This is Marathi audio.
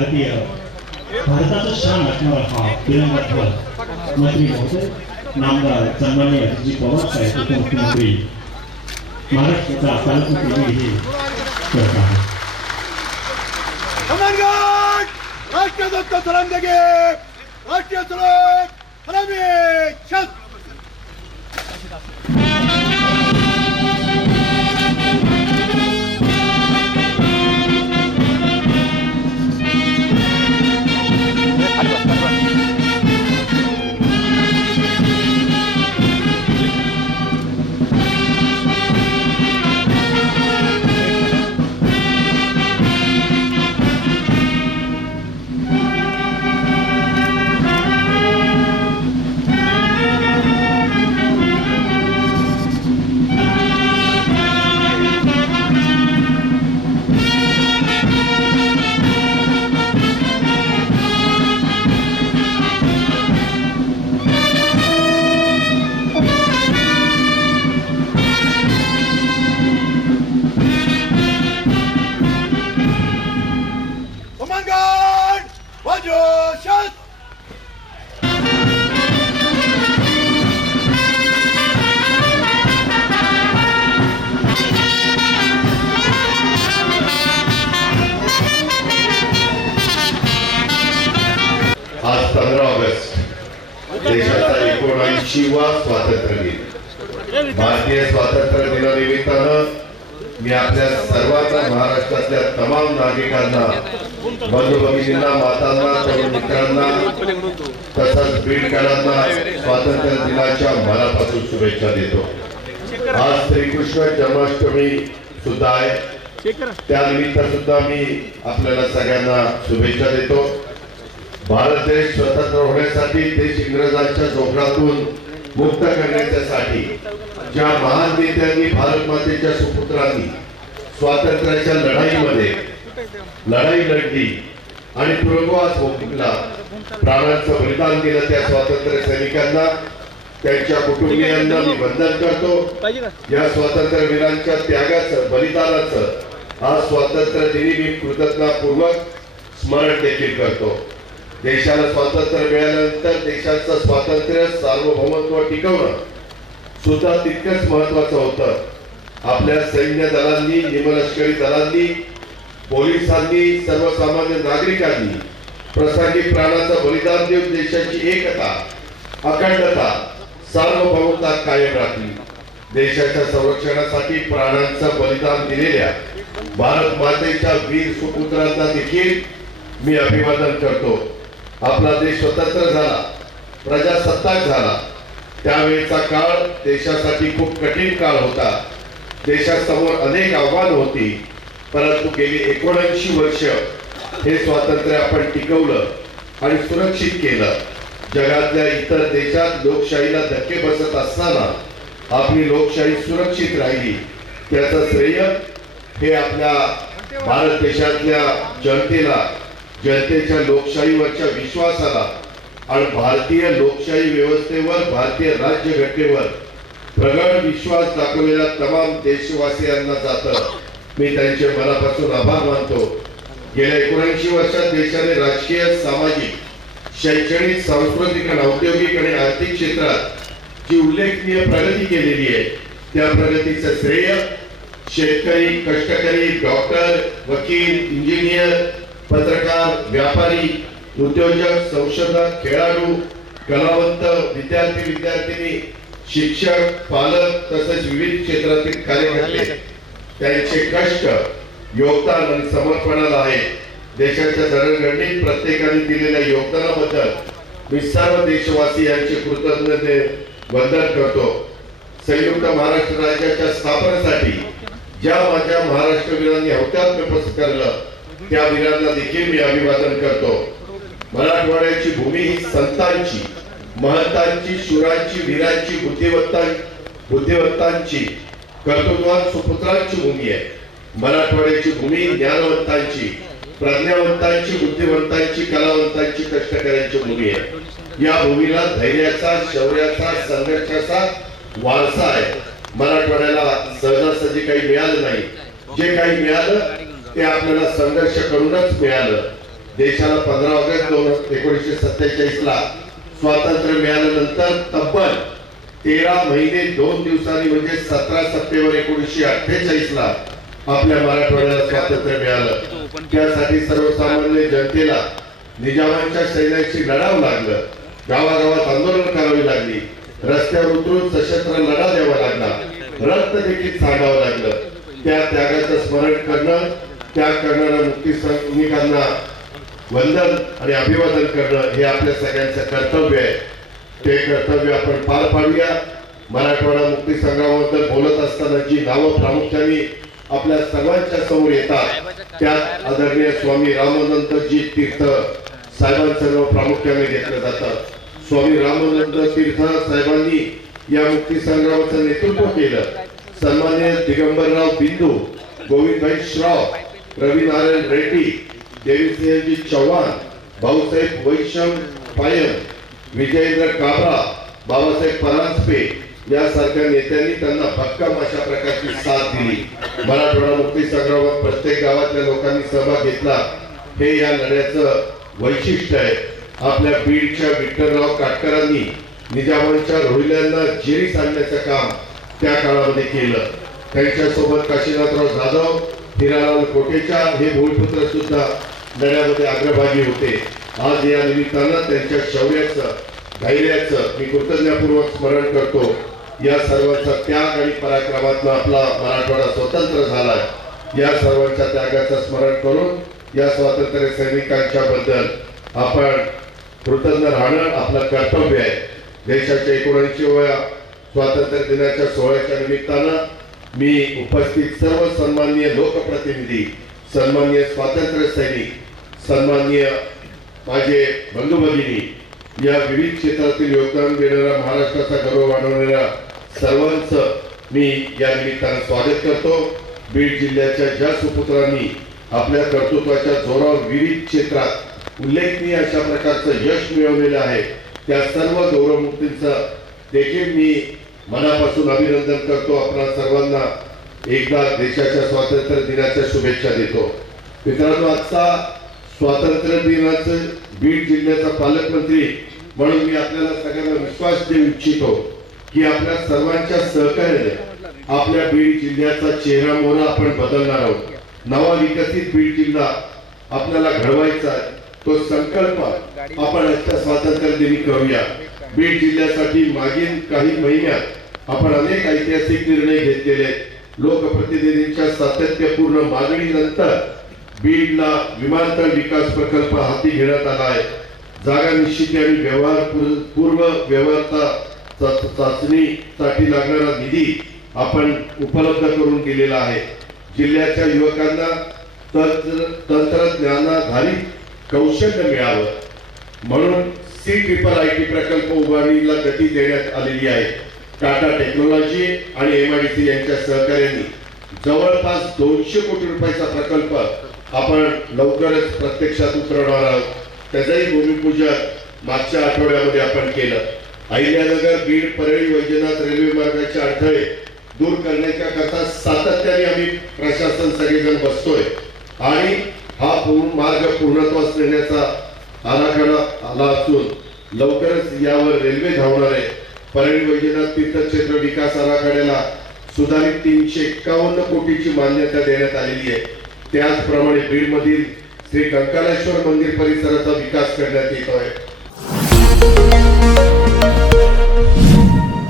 भारताचं शान राखणारा हा तिरंगा ध्वज मंत्री महोदय नामदार सन्माननीय अजितजी पवार साहेब उपमुख्यमंत्री महाराष्ट्राचा पालकमंत्री हे करत आहेत. राष्ट्रदत्त सलाम देगे राष्ट्रीय सलाम सलामी छत आज 15 ऑगस्ट देशाचा 79वा स्वातंत्र्य दिन. भारतीय स्वातंत्र्य दिनानिमित्तानं मी आपल्या सर्वांना महाराष्ट्रातल्या तमाम नागरिकांना बंधू भगिनींना मातांना तरुण मित्रांना तसंच बीडकरांना स्वातंत्र्य दिनाच्या मनापासून शुभेच्छा देतो. आज श्रीकृष्ण जन्माष्टमी सुद्धा आहे, त्यानिमित्त सुद्धा मी आपल्याला सगळ्यांना शुभेच्छा देतो. भारत देश स्वतंत्र होण्यासाठी देश इंग्रजांच्या जोखडातून मुक्त करण्यासाठी ज्या महान नेत्यांनी भारत मातेच्या सुपुत्रांनी स्वातंत्र्याच्या लढाईमध्ये लढाई लढली आणि तुरुंगवास भोगला, प्राणांचं बलिदान दिलं, त्या स्वातंत्र्य सैनिकांना त्यांच्या कुटुंबियांना मी वंदन करतो. या स्वातंत्र्यवीरांच्या त्यागाचं बलिदानाचं आज स्वातंत्र्य दिनी मी कृतज्ञतापूर्वक स्मरण देखील करतो. देशाला स्वातंत्र्य मिळाल्यानंतर देशाचं स्वातंत्र्य सार्वभौमत्व टिकवणं सुद्धा तितकंच महत्वाचं होतं. आपल्या सैन्य दलांनी, निमलष्करी दलांनी, पोलिसांनी, सर्वसामान्य नागरिकांनी प्रसंगी प्राणाचं बलिदान देऊन देशाची एकता, अखंडता, सार्वभौमता कायम राखली. देशाच्या संरक्षणासाठी प्राणांचं बलिदान दिलेल्या भारत मातेच्या वीर सुपुत्रांना देखील मी अभिवादन करतो. आपला देश स्वतंत्र झाला, प्रजासत्ताक झाला, त्यावेळेचा काळ देशासाठी खूप कठीण काळ होता. देशासमोर अनेक आव्हानं होती, परंतु गेली 79 वर्ष हे स्वातंत्र्य आपण टिकवलं आणि सुरक्षित केलं. जगातल्या इतर देशात लोकशाहीला धक्के बसत असताना आपली लोकशाही सुरक्षित राहिली, त्याचं श्रेय हे आपल्या भारत देशातल्या जनतेला, जनतेच्या लोकशाहीवरच्या विश्वासाला आणि भारतीय लोकशाही व्यवस्थेवर, भारतीय राज्यघटनेवर प्रगड विश्वास दाखवलेल्या तमाम देशवासियांना जातं. मी त्यांचे मनापासून आभार मानतो. गेल्या 79 वर्षात देशाने राजकीय, सामाजिक, शैक्षणिक, सांस्कृतिक आणि औद्योगिक आणि आर्थिक क्षेत्रात जी उल्लेखनीय प्रगती केलेली आहे, त्या प्रगतीचं श्रेय शेतकरी, कष्टकरी, डॉक्टर, वकील, इंजिनियर, पत्रकार, व्यापारी, उद्योजक, संशोधक, खेळाडू, कलावंत, विद्यार्थी, विद्यार्थिनी, शिक्षक, पालक तसेच विविध क्षेत्रातील कार्यकर्ते त्यांचे कष्ट, योगदान आणि समर्पणाला आहे. देशाच्या जडणघडणीत प्रत्येकाने दिलेल्या योगदानाबद्दल मी सर्व देशवासियांचे कृतज्ञते वंदन करतो. संयुक्त महाराष्ट्र राज्याच्या स्थापनेसाठी ज्या माझ्या महाराष्ट्र वीरांनी हौतात्म्य पत्करलं त्या वीरांना देखील मी अभिवादन करतो. मराठवाड्याची भूमी ही संतांची, महंतांची, शूरांची, वीरांची, बुद्धिवंतांची, कर्तृत्ववान सुपुत्रांची भूमी आहे. मराठवाड्याची भूमी ज्ञानवंतांची, प्रज्ञावंतांची, बुद्धिवंतांची, कलावंतांची, कष्टकऱ्यांची भूमी आहे. या भूमीला धैर्याचा, शौर्याचा, संघर्षाचा वारसा आहे. मराठवाड्याला सहजासहजी काही मिळालं नाही. जे काही मिळालं ते आपल्याला संघर्ष करूनच मिळालं. देशाला 15 ऑगस्ट 1947 ला स्वातंत्र्य मिळाल्यानंतर तब्बल 13 महिने 2 दिवसांनी म्हणजे 17 सप्टेंबर 1948 ला आपल्या मराठवाड्याला स्वातंत्र्य मिळालं. त्यासाठी सर्वसामान्य जनतेला निजामांच्या सैन्याशी लढावं लागलं, गावागावात आंदोलन करावी लागली, रस्त्यावर उतरून सशस्त्र लढा द्यावा लागला, रक्त देखील सांगावं लागलं. त्या त्यागाचं स्मरण करणं, त्याग करणाऱ्या मुक्ती सैनिकांना वंदन आणि अभिवादन करणं हे आपल्या सगळ्यांचं कर्तव्य आहे. ते कर्तव्य आपण पार पाडूया. मराठवाडा मुक्ती संग्रामाबद्दल बोलत असताना जी नावं प्रामुख्याने आपल्या सर्वांच्या समोर येतात त्यात आदरणीय स्वामी रामानंदजी तीर्थ साहेबांचं नाव प्रामुख्याने घेतलं जातं. स्वामी रामानंद तीर्थ साहेबांनी या मुक्ती संग्रामाचं नेतृत्व केलं. सन्माननीय दिगंबरराव बिंदू, गोविंदभाई श्रॉफ, रविनारायण रेड्डी, देवीसिंहजी चव्हाण, भाऊसाहेब वैशम पायन, विजयेंद्र काबरा, बाबासाहेब परांजपे यासारख्या नेत्यांनी त्यांना भक्कम अशा प्रकारची साथ दिली. मराठवाडा मुक्ती संग्रामात प्रत्येक गावातल्या लोकांनी सहभाग घेतला. हे या लढ्याचं वैशिष्ट्य आहे. आपल्या बीडच्या विठ्ठलराव काटकरांनी निजामांच्या रोहिल्यांना जेरीस आणण्याचं काम त्या काळामध्ये केलं. त्यांच्यासोबत काशीनाथराव जाधव, हिरालाल कोटेचा हे भूलपुत्र सुद्धा लढ्यामध्ये अग्रभागी होते. आज या निमित्तानं त्यांच्या शौर्याचं, धैर्याचं मी कृतज्ञतापूर्वक स्मरण करतो. या सर्वांचा त्याग आणि पराक्रमातनं आपला मराठवाडा स्वतंत्र झालाय. या सर्वांच्या त्यागाचं स्मरण करून या स्वातंत्र्य सैनिकांच्या बद्दल आपण कृतज्ञ राहणं आपलं कर्तव्य आहे. देशाच्या 79व्या स्वातंत्र्य दिनाच्या सोहळ्याच्या निमित्तानं मी उपस्थित सर्व सन्माननीय लोकप्रतिनिधी, सन्माननीय स्वातंत्र्य सैनिक, सन्माननीय माझे बंधू भगिनी, या विविध क्षेत्रातील योगदान देणाऱ्या, महाराष्ट्राचा गर्व वाढवणाऱ्या सर्वांचं मी या निमित्तानं स्वागत करतो. बीड जिल्ह्याच्या ज्या सुपुत्रांनी आपल्या कर्तृत्वाच्या जोरावर विविध क्षेत्रात उल्लेखनीय अशा प्रकारचं यश मिळवलेलं आहे त्या सर्व गौरवमुक्तींचं देखील मी मनापासून अभिनंदन करतो. आपल्या सर्वांना एकदा देशाच्या स्वातंत्र्य दिनाच्या शुभेच्छा देतो. मित्रांनो, आजचा स्वातंत्र्य दिनाचं बीड जिल्ह्याचा पालकमंत्री म्हणून मी आपल्याला सगळ्यांना विश्वास देऊ इच्छितो की आपल्या सर्वांच्या सहकार्याने आपल्या बीड जिल्ह्याचा चेहरा मोहरा आपण बदलणार आहोत. नवा विकसित बीड जिल्हा आपल्याला घडवायचा आहे. तो संकल्प आपण आजच्या स्वातंत्र्य दिनी करूया. बीड जिल्ह्यासाठी मागील काही महिन्यात आपण अनेक ऐतिहासिक निर्णय घेतलेले. लोकप्रतिनिधींच्या सातत्यपूर्ण मागणीनंतर बीडला विमानतळ विकास प्रकल्प हाती घेण्यात आला आहे. जागा निश्चिती आणि पूर्व व्यवहार चाचणीसाठी लागणारा निधी आपण उपलब्ध करून दिलेला आहे. जिल्ह्याच्या युवकांना तंत्रज्ञानाधारित कौशल्य मिळावं म्हणून CIIT प्रकल्प उभारणीला गती देण्यात आलेली आहे. टाटा टेक्नॉलॉजी आणि MIDC यांच्या सहकार्याने जवळपास 200 कोटी रुपयाचा प्रकल्प आपण लवकरच प्रत्यक्षात उतरवणार आहोत. त्याचंही भूमिपूजन मागच्या आठवड्यामध्ये आपण केलं. अहिल्यानगर, बीड, परळी, वैजनाथ रेल्वे मार्गाचे अडथळे दूर करण्याच्या करता सातत्याने आम्ही प्रशासन सगळेजण बसतोय आणि हा मार्ग पूर्णत्वास नेण्याचा आराखडा आला असून लवकरच यावर रेल्वे धावणार आहे. परळी वैजनाथ तीर्थक्षेत्र विकास आराखड्याला सुधारित 351 कोटीची मान्यता देण्यात आलेली आहे. त्याचप्रमाणे बीड मधील श्री कंकालेश्वर मंदिर परिसराचा विकास करण्यात येत आहे.